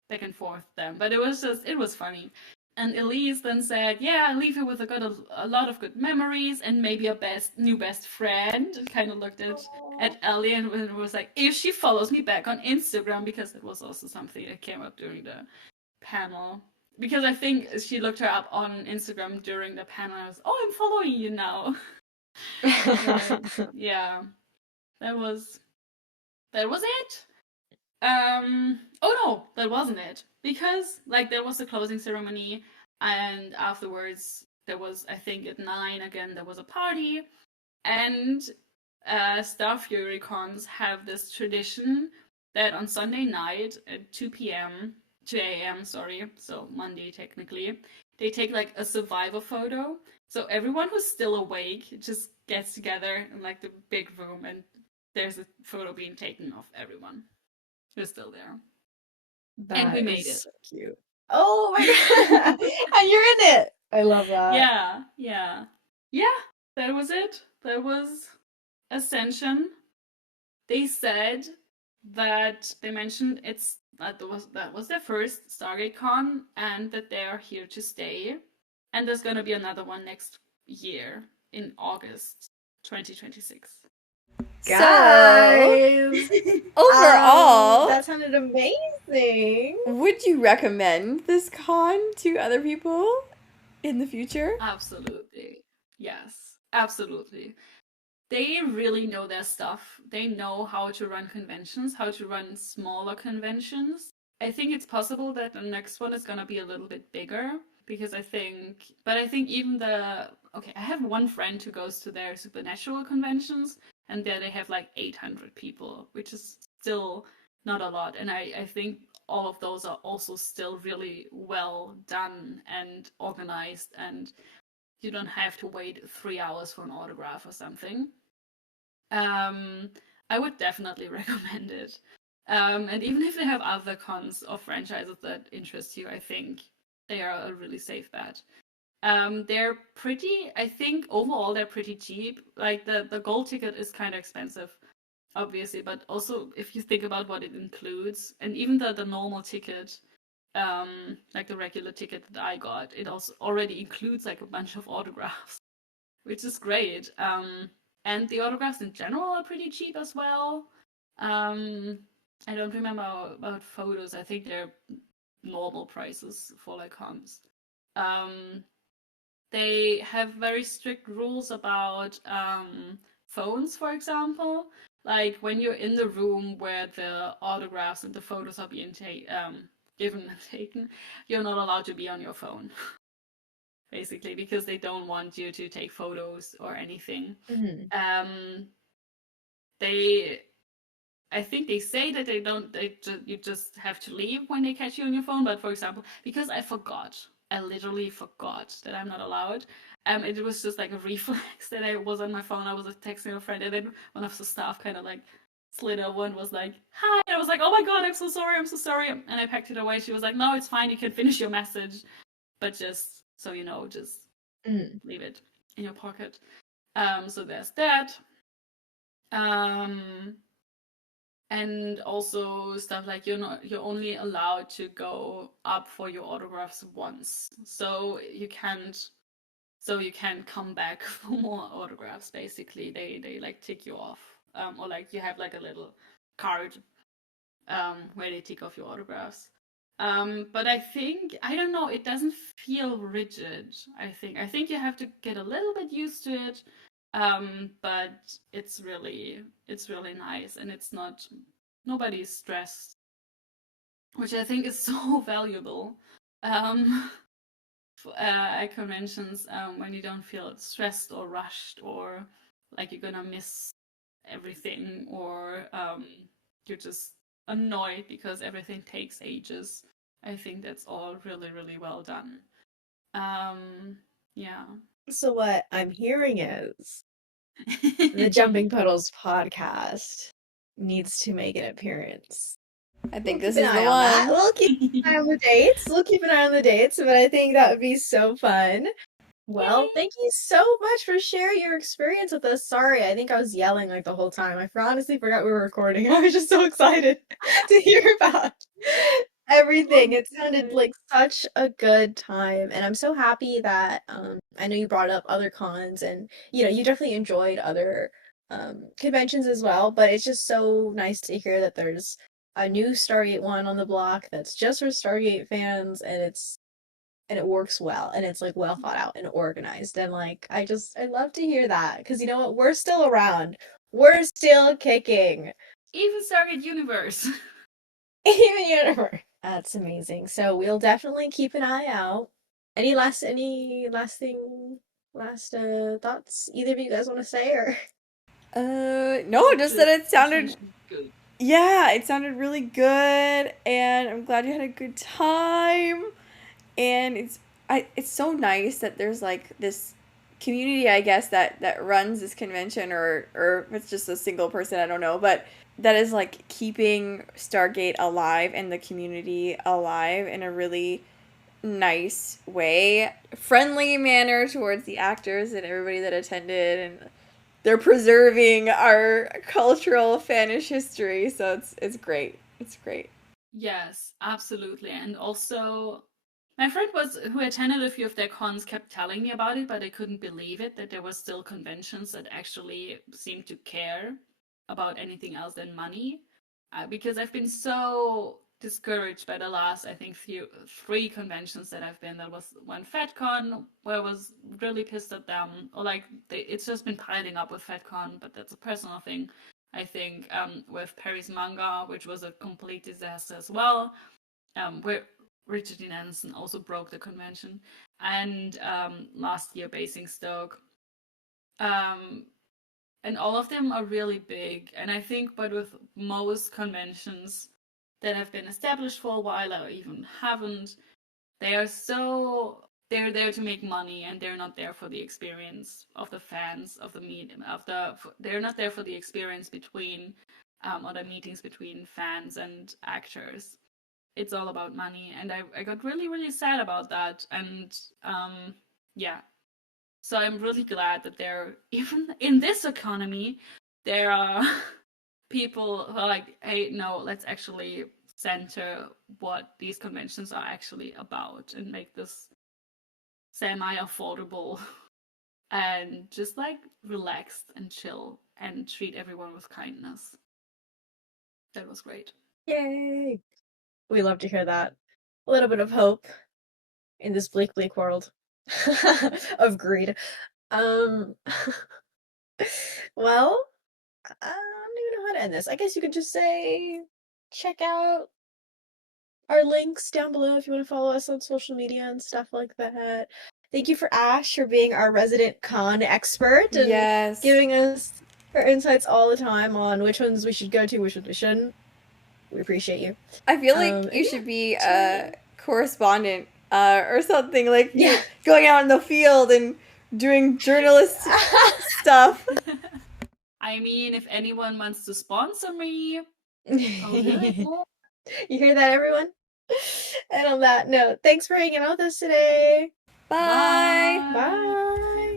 back and forth then, but it was funny. And Elise then said, yeah, I leave her with a lot of good memories and maybe a new best friend. And kind of looked at Ellie and was like, if she follows me back on Instagram, because it was also something that came up during the panel. Because I think she looked her up on Instagram during the panel and was, I'm following you now. Yeah, that was it. Oh no, that wasn't it. Because like there was the closing ceremony, and afterwards there was, I think at 9 again, there was a party, and Star Fury cons have this tradition that on Sunday night at 2 a.m., sorry, so Monday technically, they take like a survivor photo. So everyone who's still awake just gets together in like the big room, and there's a photo being taken of everyone who's still there. And we made it. So cute. Oh my god! And you're in it! I love that. Yeah. That was it. That was Ascension. They said that they mentioned that was their first Stargate Con, and that they are here to stay. And there's gonna be another one next year in August 2026. Guys! So, overall, that sounded amazing. Would you recommend this con to other people in the future? Absolutely. Yes, absolutely. They really know their stuff. They know how to run conventions, how to run smaller conventions. I think it's possible that the next one is going to be a little bit bigger, because I think even I have one friend who goes to their supernatural conventions, and there they have like 800 people, which is still not a lot. And I think all of those are also still really well done and organized, and you don't have to wait 3 hours for an autograph or something. I would definitely recommend it. And even if they have other cons or franchises that interest you, I think they are a really safe bet. I think overall they're pretty cheap. Like the gold ticket is kind of expensive, obviously, but also if you think about what it includes, and even the normal ticket, like the regular ticket that I got, it also already includes like a bunch of autographs, which is great. And the autographs in general are pretty cheap as well. I don't remember about photos. I think they're normal prices for like cons. They have very strict rules about phones, for example. Like when you're in the room where the autographs and the photos are being given and taken, you're not allowed to be on your phone. Basically, because they don't want you to take photos or anything. Mm-hmm. I think they say that you just have to leave when they catch you on your phone. But for example, because I literally forgot that I'm not allowed. It was just like a reflex that I was on my phone. I was texting a friend, and then one of the staff kind of like slid over and was like, "Hi." And I was like, "Oh my god, I'm so sorry." And I packed it away. She was like, "No, it's fine. You can finish your message, but just so you know, just leave it in your pocket." So there's that. And also stuff like you're only allowed to go up for your autographs once, so you can't so you can't come back for more autographs. Basically, they like tick you off, or like you have like a little card where they tick off your autographs. But I think, I don't know, it doesn't feel rigid. I think you have to get a little bit used to it. But it's really nice, and it's not, nobody's stressed, which I think is so valuable. At conventions, when you don't feel stressed or rushed, or like you're gonna miss everything, or you're just annoyed because everything takes ages. I think that's all really, really well done. Yeah. So what I'm hearing is the Jumping Puddles podcast needs to make an appearance. I think We'll this keep is an the eye on that. one. We'll keep an eye on the dates. We'll keep an eye on the dates, but I think that would be so fun. Well, Yay. thank you so much for sharing your experience with us. Sorry, I think I was yelling like the whole time. I honestly forgot we were recording. I was just so excited to hear about everything. It sounded like such a good time, and I'm so happy that I know you brought up other cons, and you definitely enjoyed other conventions as well, but it's just so nice to hear that there's a new Stargate one on the block that's just for Stargate fans, and it works well, and it's like well thought out and organized, and like I love to hear that, because you know what, we're still around, we're still kicking. Even Stargate Universe. Even universe. That's amazing. So we'll definitely keep an eye out. Any last thoughts either of you guys want to say, or No, just that it sounded, good. yeah, it sounded really good, and I'm glad you had a good time. And it's so nice that there's like this community, I guess, that runs this convention, or if it's just a single person, I don't know, but that is like keeping Stargate alive and the community alive in a really nice way, friendly manner towards the actors and everybody that attended, and they're preserving our cultural fanish history, so it's great. It's great. Yes, absolutely. And also, my friend who attended a few of their cons kept telling me about it, but I couldn't believe it, that there were still conventions that actually seemed to care about anything else than money. Because I've been so discouraged by the last, I think, three conventions that I've been. There was one FatCon where I was really pissed at them, or like it's just been piling up with FatCon, but that's a personal thing. I think with Perry's Manga, which was a complete disaster as well, where Richard Dean Anderson also broke the convention, and last year Basingstoke. And all of them are really big, and I think, but with most conventions that have been established for a while or even haven't, they're there to make money, and they're not there for the experience of the fans of the they're not there for the experience between or the meetings between fans and actors. It's all about money, and I got really, really sad about that. And yeah, so I'm really glad that there, even in this economy, there are people who are like, hey, no, let's actually center what these conventions are actually about and make this semi-affordable and just like relaxed and chill and treat everyone with kindness. That was great. yay! We love to hear that. A little bit of hope in this bleak, bleak world of greed. Um, well, I don't even know how to end this. I guess you could just say, check out our links down below if you want to follow us on social media and stuff like that. Thank you for Ash for being our resident con expert and Yes. giving us her insights all the time on which ones we should go to, which ones we shouldn't. We appreciate you. I feel like you should be a correspondent or something, like going out in the field and doing journalist stuff. I mean, if anyone wants to sponsor me, I'll do it. You hear that, everyone? And on that note, thanks for hanging out with us today. Bye. Bye.